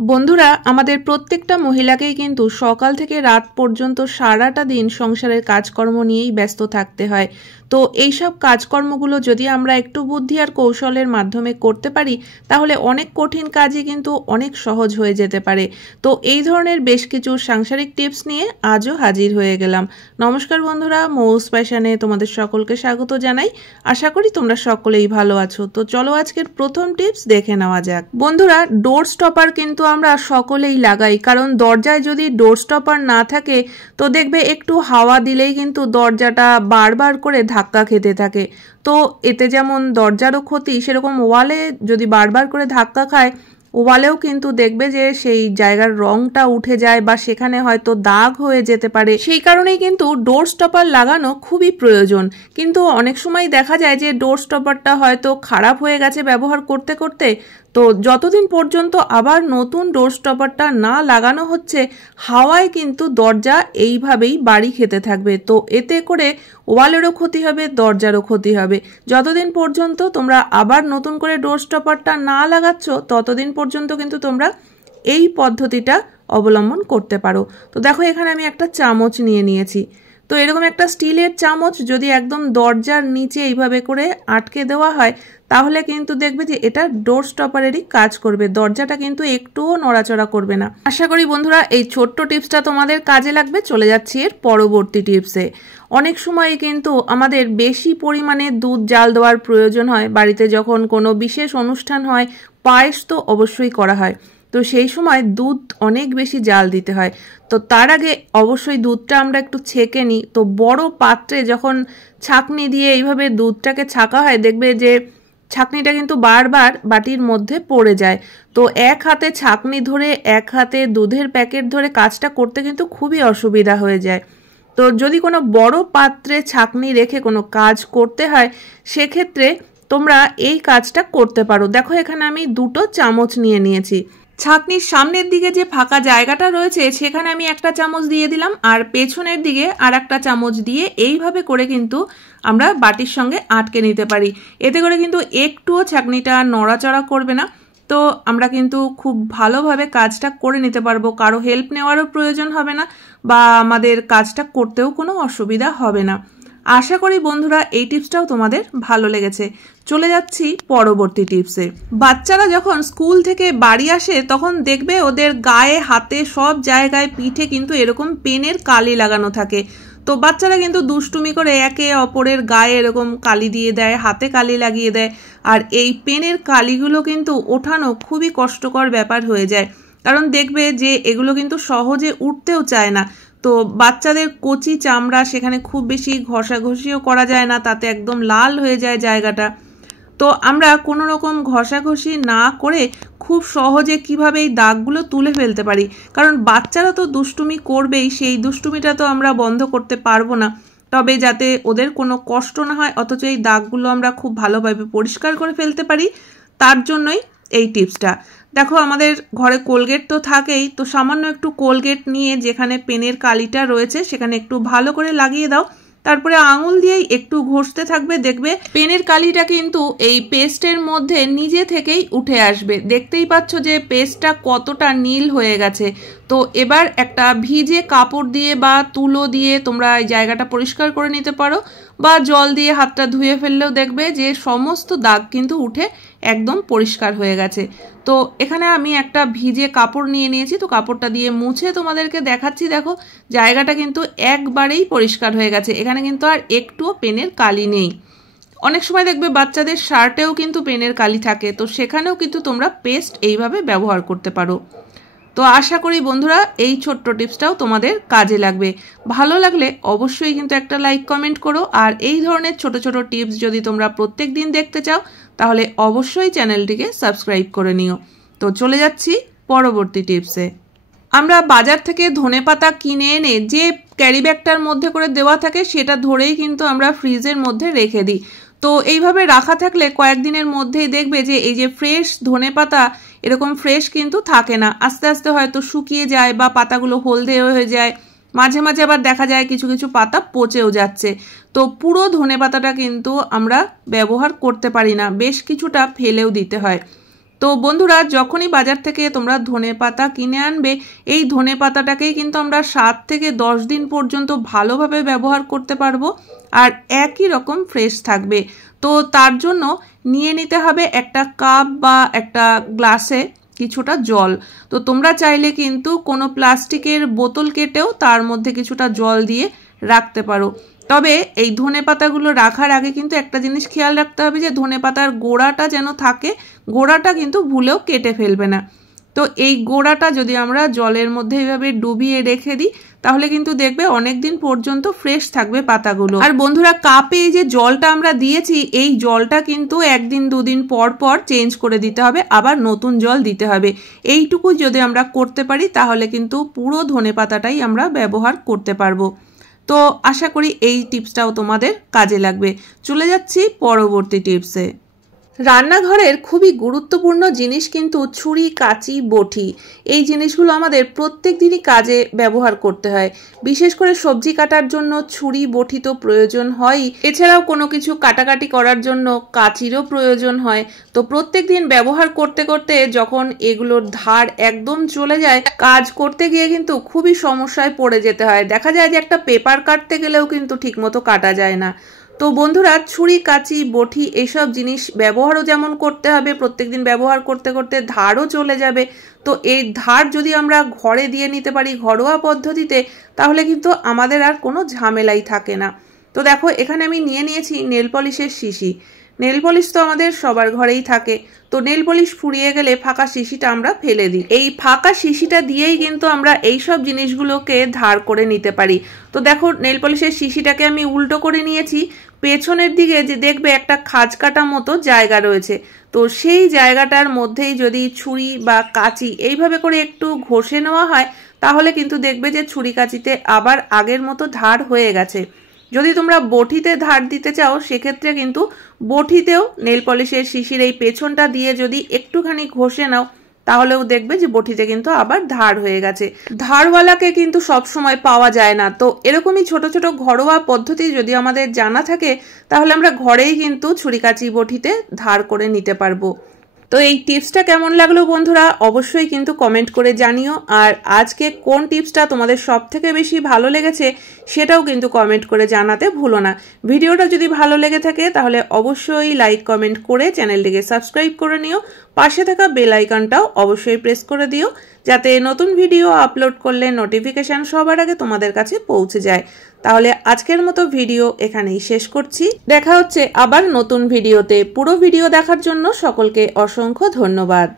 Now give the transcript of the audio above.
বন্ধুরা আমাদের প্রত্যেকটা মহিলাকেই কিন্তু সকাল থেকে রাত পর্যন্ত সারাটা দিন সংসারের কাজকর্ম নিয়েই ব্যস্ত থাকতে হয়। তো এইসব কাজকর্মগুলো যদি আমরা একটু বুদ্ধি আর কৌশলের মাধ্যমে করতে পারি তাহলে অনেক কঠিন কাজই কিন্তু অনেক সহজ হয়ে যেতে পারে। তো এই ধরনের বেশ কিছু সাংসারিক টিপস নিয়ে আজও হাজির হয়ে গেলাম। নমস্কার বন্ধুরা, মৌস প্যাশনে তোমাদের সকলকে স্বাগত জানাই। আশা করি তোমরা সকলেই ভালো আছো। তো চলো আজকের প্রথম টিপস দেখে নেওয়া যাক। বন্ধুরা, ডোর স্টপার কিন্তু আমরা সকলেই লাগাই, কারণ দরজায় যদি ডোর স্টপার না থাকে তো দেখবে একটু হাওয়া দিলেই কিন্তু দরজাটা বারবার করে ধাক্কা খেতে থাকে। তো এতে যেমন দরজারও ক্ষতি, সেরকম ওয়ালে যদি বারবার করে ধাক্কা খায় ওয়ালেও কিন্তু দেখবে যে সেই জায়গার রংটা উঠে যায় বা সেখানে হয়তো দাগ হয়ে যেতে পারে। সেই কারণেই কিন্তু ডোর স্টপার লাগানো খুবই প্রয়োজন। কিন্তু অনেক সময় দেখা যায় যে ডোর স্টপারটা হয়তো খারাপ হয়ে গেছে ব্যবহার করতে করতে, তো যতদিন পর্যন্ত আবার নতুন ডোর স্টপারটা না লাগানো হচ্ছে হাওয়ায় কিন্তু দরজা এইভাবেই বাড়ি খেতে থাকবে। তো এতে করে ওয়ালেরও ক্ষতি হবে, দরজারও ক্ষতি হবে। যতদিন পর্যন্ত তোমরা আবার নতুন করে ডোর স্টপারটা না লাগাচ্ছ ততদিন পর্যন্ত কিন্তু তোমরা এই পদ্ধতিটা অবলম্বন করতে পারো। তো দেখো এখানে আমি একটা চামচ নিয়ে নিয়েছি। তো এরকম একটা স্টিলের চামচ যদি একদম দরজার নিচে এইভাবে করে আটকে দেওয়া হয় তাহলে কিন্তু দেখবে যে এটা ডোর স্টপারেরই কাজ করবে, দরজাটা কিন্তু একটুও নড়াচড়া করবে না। আশা করি বন্ধুরা এই ছোট্ট টিপসটা তোমাদের কাজে লাগবে। চলে যাচ্ছি এর পরবর্তী টিপসে। অনেক সময় কিন্তু আমাদের বেশি পরিমাণে দুধ জাল দেওয়ার প্রয়োজন হয়। বাড়িতে যখন কোনো বিশেষ অনুষ্ঠান হয়, পায়েস তো অবশ্যই করা হয়, তো সেই সময় দুধ অনেক বেশি জাল দিতে হয়। তো তার আগে অবশ্যই দুধটা আমরা একটু ছেঁকে নিই। তো বড় পাত্রে যখন ছাঁকনি দিয়ে এইভাবে দুধটাকে ছাঁকা হয় দেখবে যে ছাঁকনিটা কিন্তু বারবার বাটির মধ্যে পড়ে যায়। তো এক হাতে ছাঁকনি ধরে এক হাতে দুধের প্যাকেট ধরে কাজটা করতে কিন্তু খুবই অসুবিধা হয়ে যায়। তো যদি কোনো বড় পাত্রে ছাঁকনি রেখে কোনো কাজ করতে হয় সেক্ষেত্রে তোমরা এই কাজটা করতে পারো। দেখো এখানে আমি 2টো চামচ নিয়ে নিয়েছি। ছাঁকনির সামনের দিকে যে ফাঁকা জায়গাটা রয়েছে সেখানে আমি একটা চামচ দিয়ে দিলাম, আর পেছনের দিকে আর একটা চামচ দিয়ে এইভাবে করে কিন্তু আমরা বাটির সঙ্গে আটকে নিতে পারি। এতে করে কিন্তু একটুও ছাঁকনিটা নড়াচড়া করবে না। তো আমরা কিন্তু খুব ভালোভাবে কাজটা করে নিতে পারবো, কারো হেল্প নেওয়ারও প্রয়োজন হবে না বা আমাদের কাজটা করতেও কোনো অসুবিধা হবে না। আশা করি বন্ধুরা এই টিপসটাও তোমাদের ভালো লেগেছে। চলে যাচ্ছি পরবর্তী টিপসে। বাচ্চারা যখন স্কুল থেকে বাড়ি আসে তখন দেখবে ওদের গায়ে, হাতে, সব জায়গায়, পিঠে কিন্তু এরকম পেনের কালি লাগানো থাকে। তো বাচ্চারা কিন্তু দুষ্টুমি করে একে অপরের গায়ে এরকম কালি দিয়ে দেয়, হাতে কালি লাগিয়ে দেয়। আর এই পেনের কালিগুলো কিন্তু ওঠানো খুবই কষ্টকর ব্যাপার হয়ে যায়, কারণ দেখবে যে এগুলো কিন্তু সহজে উঠতেও চায় না। তো বাচ্চাদের কচি চামড়া, সেখানে খুব বেশি ঘষাঘষিও করা যায় না, তাতে একদম লাল হয়ে যায় জায়গাটা। তো আমরা কোনো রকম ঘষাঘষি না করে খুব সহজে কিভাবে এই দাগগুলো তুলে ফেলতে পারি, কারণ বাচ্চারা তো দুষ্টুমি করবেই, সেই দুষ্টুমিটা তো আমরা বন্ধ করতে পারবো না। তবে যাতে ওদের কোনো কষ্ট না হয় অথচ এই দাগগুলো আমরা খুব ভালোভাবে পরিষ্কার করে ফেলতে পারি, তার জন্যই এই টিপসটা। দেখো আমাদের ঘরে কোলগেট তো থাকেই, তো সামান্য একটু কোলগেট নিয়ে যেখানে পেনের কালিটা রয়েছে সেখানে একটু ভালো করে লাগিয়ে দাও, তারপরে আঙুল দিয়েই একটু ঘষতে থাকবে, দেখবে পেনের কালিটা কিন্তু এই পেস্টের মধ্যে নিজে থেকেই উঠে আসবে। দেখতেই পাচ্ছ যে পেস্টটা কতটা নীল হয়ে গেছে। তো এবার একটা ভিজে কাপড় দিয়ে বা তুলো দিয়ে তোমরা এই জায়গাটা পরিষ্কার করে নিতে পারো, বা জল দিয়ে হাতটা ধুয়ে ফেললেও দেখবে যে সমস্ত দাগ কিন্তু উঠে একদম পরিষ্কার হয়ে গেছে। তো এখানে আমি একটা ভিজে কাপড় নিয়ে নিয়েছি, তো কাপড়টা দিয়ে মুছে তোমাদেরকে দেখাচ্ছি। দেখো জায়গাটা কিন্তু একবারেই পরিষ্কার হয়ে গেছে, এখানে কিন্তু আর একটুও পেনের কালি নেই। অনেক সময় দেখবে বাচ্চাদের শার্টেও কিন্তু পেনের কালি থাকে, তো সেখানেও কিন্তু তোমরা পেস্ট এইভাবে ব্যবহার করতে পারো। তো আশা করি বন্ধুরা এই ছোট্ট টিপসটাও তোমাদের কাজে লাগবে। ভালো লাগলে অবশ্যই কিন্তু একটা লাইক কমেন্ট করো, আর এই ধরনের ছোট ছোট টিপস যদি তোমরা প্রত্যেক দিন দেখতে চাও তাহলে অবশ্যই চ্যানেলটিকে সাবস্ক্রাইব করে নিও। তো চলে যাচ্ছি পরবর্তী টিপসে। আমরা বাজার থেকে ধনেপাতা কিনে এনে যে ক্যারি ব্যাগটার মধ্যে করে দেওয়া থাকে সেটা ধরেই কিন্তু আমরা ফ্রিজের মধ্যে রেখে দিই। তো এইভাবে রাখা থাকলে কয়েকদিনের মধ্যেই দেখবে যে এই যে ফ্রেশ ধনেপাতা এরকম ফ্রেশ কিন্তু থাকে না, আস্তে আস্তে হয়তো শুকিয়ে যায় বা পাতাগুলো হলদে হয়ে যায়। মাঝে মাঝে আবার দেখা যায় কিছু কিছু পাতা পচেও যাচ্ছে। তো পুরো ধনেপাতাটা কিন্তু আমরা ব্যবহার করতে পারি না, বেশ কিছুটা ফেলেও দিতে হয়। তো বন্ধুরা, যখনই বাজার থেকে তোমরা ধনেপাতা কিনে আনবে, এই ধনেপাতাটাকেই কিন্তু আমরা 7 থেকে 10 দিন পর্যন্ত ভালোভাবে ব্যবহার করতে পারবো, আর একই রকম ফ্রেশ থাকবে। তো তার জন্য নিয়ে নিতে হবে একটা কাপ বা একটা গ্লাসে কিছুটা জল। তো তোমরা চাইলে কিন্তু কোনো প্লাস্টিকের বোতল কেটেও তার মধ্যে কিছুটা জল দিয়ে রাখতে পারো। তবে এই ধনেপাতাগুলো রাখার আগে কিন্তু একটা জিনিস খেয়াল রাখতে হবে যে ধনেপাতার গোড়াটা যেন থাকে, গোড়াটা কিন্তু ভুলেও কেটে ফেলবে না। তো এই গোড়াটা যদি আমরা জলের মধ্যে এইভাবে ডুবিয়ে রেখে দিই, তাহলে কিন্তু দেখবে অনেক দিন পর্যন্ত ফ্রেশ থাকবে পাতাগুলো। আর বন্ধুরা, কাপে এই যে জলটা আমরা দিয়েছি, এই জলটা কিন্তু 1 দিন 2 দিন পর পর চেঞ্জ করে দিতে হবে, আবার নতুন জল দিতে হবে। এইটুকু যদি আমরা করতে পারি তাহলে কিন্তু পুরো ধনেপাতাটাই আমরা ব্যবহার করতে পারবো। তো আশা করি এই টিপসটাও তোমাদের কাজে লাগবে। চলে যাচ্ছি পরবর্তী টিপসে। রান্নাঘরের খুবই গুরুত্বপূর্ণ জিনিস কিন্তু ছুরি, কাঁচি, বটি। এই জিনিসগুলো আমাদের প্রত্যেক দিনই কাজে ব্যবহার করতে হয়। বিশেষ করে সবজি কাটার জন্য ছুরি, বটি তো প্রয়োজন হয়ই, এছাড়াও কোনো কিছু কাটাকাটি করার জন্য কাঁচিরও প্রয়োজন হয়। তো প্রত্যেক দিন ব্যবহার করতে করতে যখন এগুলোর ধার একদম চলে যায়, কাজ করতে গিয়ে কিন্তু খুবই সমস্যায় পড়ে যেতে হয়। দেখা যায় যে একটা পেপার কাটতে গেলেও কিন্তু ঠিকমতো কাটা যায় না। তো বন্ধুরা, ছুরি, কাঁচি, বটি এইসব জিনিস ব্যবহারও যেমন করতে হবে, প্রত্যেকদিন ব্যবহার করতে করতে ধারও চলে যাবে। তো এই ধার যদি আমরা ঘরে দিয়ে নিতে পারি ঘরোয়া পদ্ধতিতে, তাহলে কিন্তু আমাদের আর কোনো ঝামেলাই থাকে না। তো দেখো, এখানে আমি নিয়ে নিয়েছি নেল পলিশের শিশি। নেল পলিশ তো আমাদের সবার ঘরেই থাকে। তো নেল পলিশ ফুরিয়ে গেলে ফাঁকা শিশিটা আমরা ফেলে দিই। এই ফাঁকা শিশিটা দিয়েই কিন্তু আমরা এইসব জিনিসগুলোকে ধার করে নিতে পারি। তো দেখো, নেল পলিশের শিশিটাকে আমি উল্টো করে নিয়েছি। পেছনের দিকে যে দেখবে একটা খাঁজ কাটা মতো জায়গা রয়েছে, তো সেই জায়গাটার মধ্যেই যদি ছুরি বা কাঁচি এইভাবে করে একটু ঘষে নেওয়া হয়, তাহলে কিন্তু দেখবে যে ছুরি কাঁচিতে আবার আগের মতো ধার হয়ে গেছে। যদি তোমরা বটিতে ধার দিতে চাও, সেক্ষেত্রে কিন্তু বটিতেও নেল পলিশের শিশির এই পেছনটা দিয়ে যদি একটুখানি ঘষে নাও, তাহলেও দেখবে যে বটিতে কিন্তু আবার ধার হয়ে গেছে। ধারওয়ালাকে কিন্তু সব সময় পাওয়া যায় না। তো এরকমই ছোট ছোট ঘরোয়া পদ্ধতি যদি আমাদের জানা থাকে, তাহলে আমরা ঘরেই কিন্তু ছুরি, কাঁচি, বটিতে ধার করে নিতে পারবো। তো এই টিপসটা কেমন লাগলো বন্ধুরা, অবশ্যই কিন্তু কমেন্ট করে জানিও। আর আজকে কোন টিপসটা তোমাদের সব থেকে বেশি ভালো লেগেছে, সেটাও কিন্তু কমেন্ট করে জানাতে ভুলো না। ভিডিওটা যদি ভালো লেগে থাকে তাহলে অবশ্যই লাইক, কমেন্ট করে চ্যানেলটিকে সাবস্ক্রাইব করে নিও। পাশে থাকা বেল আইকনটাও অবশ্যই প্রেস করে দিও, যাতে নতুন ভিডিও আপলোড করলে নোটিফিকেশন সবার আগে তোমাদের কাছে পৌঁছে যায়। তাহলে আজকের মতো ভিডিও এখানেই শেষ করছি। দেখা হচ্ছে আবার নতুন ভিডিওতে। পুরো ভিডিও দেখার জন্য সকলকে অসংখ্য ধন্যবাদ।